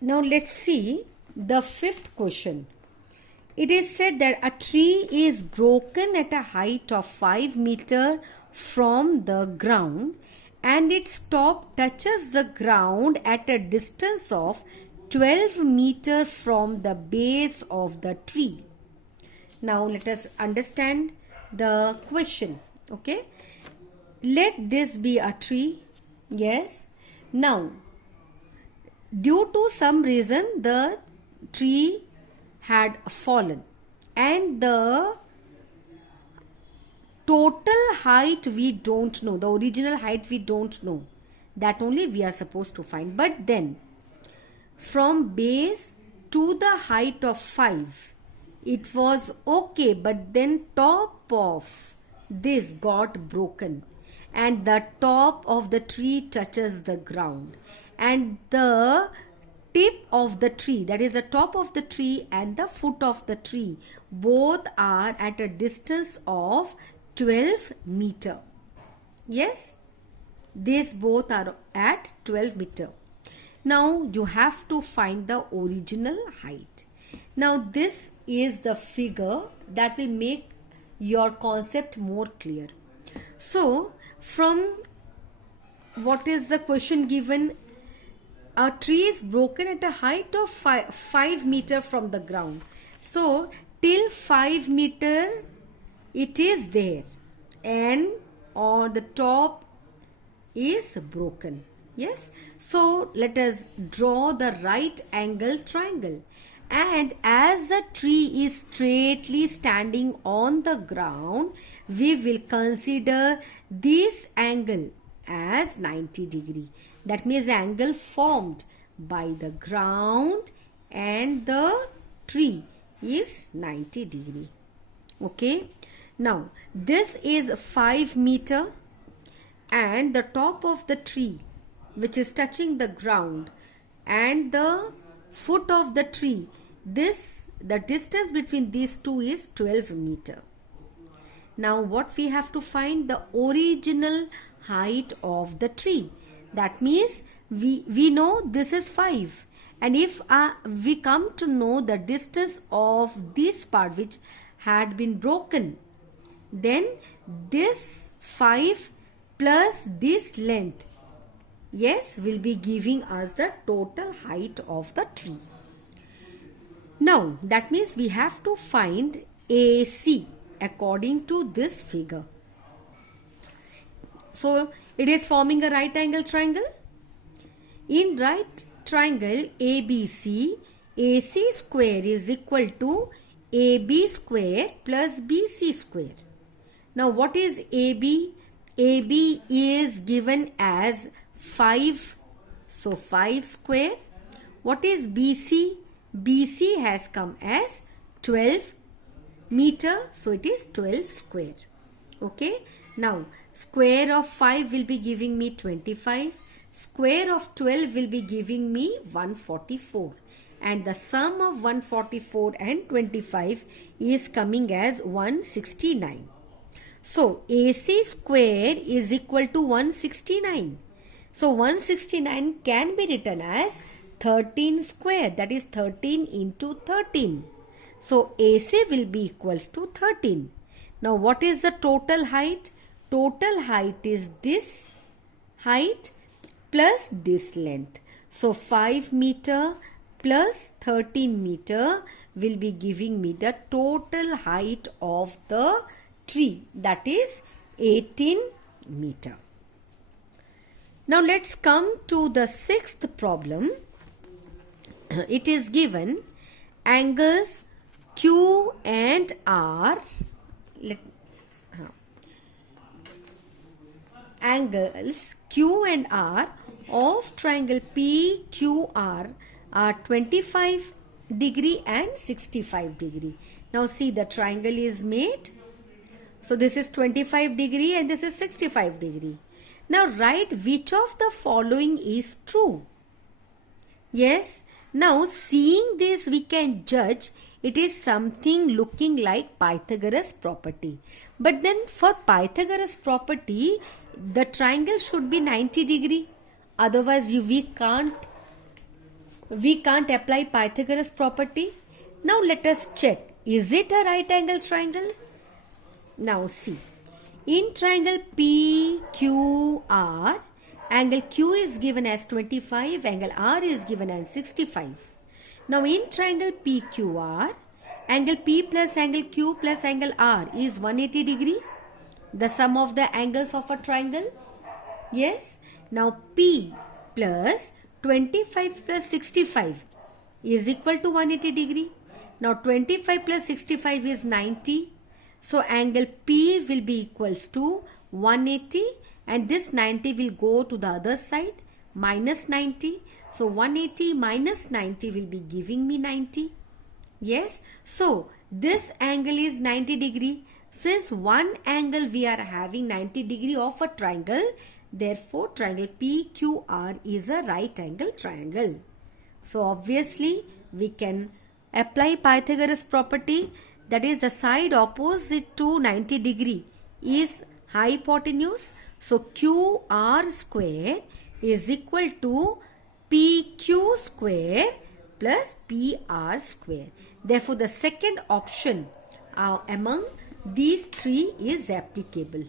Now let's see the fifth question. It is said that a tree is broken at a height of 5 meter from the ground and its top touches the ground at a distance of 12 meter from the base of the tree. Now let us understand the question. Okay. Let this be a tree. Yes. Now, due to some reason, the tree had fallen and the total height we don't know, the original height we don't know, that only we are supposed to find. But then from base to the height of 5 it was okay, but then top of this got broken and the top of the tree touches the ground and the tip of the tree, that is the top of the tree and the foot of the tree, both are at a distance of 12 meter. Yes, these both are at 12 meter. Now you have to find the original height. Now this is the figure that will make your concept more clear. So from what is the question given? A tree is broken at a height of 5 meter from the ground. So till 5 meter it is there and on the top is broken. Yes. So let us draw the right angle triangle. And as the tree is straightly standing on the ground, we will consider this angle as 90 degree. That means the angle formed by the ground and the tree is 90 degree. Okay. Now this is 5 meter and the top of the tree which is touching the ground and the foot of the tree, the distance between these two is 12 meter. Now what we have to find? The original height of the tree. That means we know this is 5 and if we come to know the distance of this part which had been broken, then this 5 plus this length, yes, will be giving us the total height of the tree. Now that means we have to find AC according to this figure. So it is forming a right angle triangle. In right triangle ABC, AC square is equal to AB square plus BC square. Now what is AB? AB is given as 5. So 5 square. What is BC? BC has come as 12 meter. So it is 12 square. Okay. Now square of 5 will be giving me 25. Square of 12 will be giving me 144. And the sum of 144 and 25 is coming as 169. So AC square is equal to 169. So 169 can be written as 13 square, that is 13 into 13. So AC will be equals to 13. Now what is the total height? Total height is this height plus this length. So 5 meter plus 13 meter will be giving me the total height of the tree, that is 18 meter. Now let's come to the sixth problem. It is given angles Q and R. Angles Q and R of triangle PQR are 25 degree and 65 degree. Now see, the triangle is made. So this is 25 degree and this is 65 degree. Now write which of the following is true. Yes. Now seeing this we can judge it is something looking like Pythagoras property. But then for Pythagoras property the triangle should be 90 degree. Otherwise we can't we can't apply Pythagoras property. Now let us check. Is it a right angle triangle? Now see. In triangle PQR, angle Q is given as 25, angle R is given as 65. Now in triangle PQR, angle P plus angle Q plus angle R is 180 degree. The sum of the angles of a triangle. Yes. Now P plus 25 plus 65 is equal to 180 degree. Now 25 plus 65 is 90. So angle P will be equals to 180 and this 90 will go to the other side, minus 90. So 180 minus 90 will be giving me 90. Yes. So this angle is 90 degree. Since one angle we are having 90 degree of a triangle, therefore triangle PQR is a right angle triangle. So obviously we can apply Pythagoras property, that is the side opposite to 90 degree is hypotenuse. So QR square is equal to PQ square plus PR square. Therefore the second option among these three is applicable.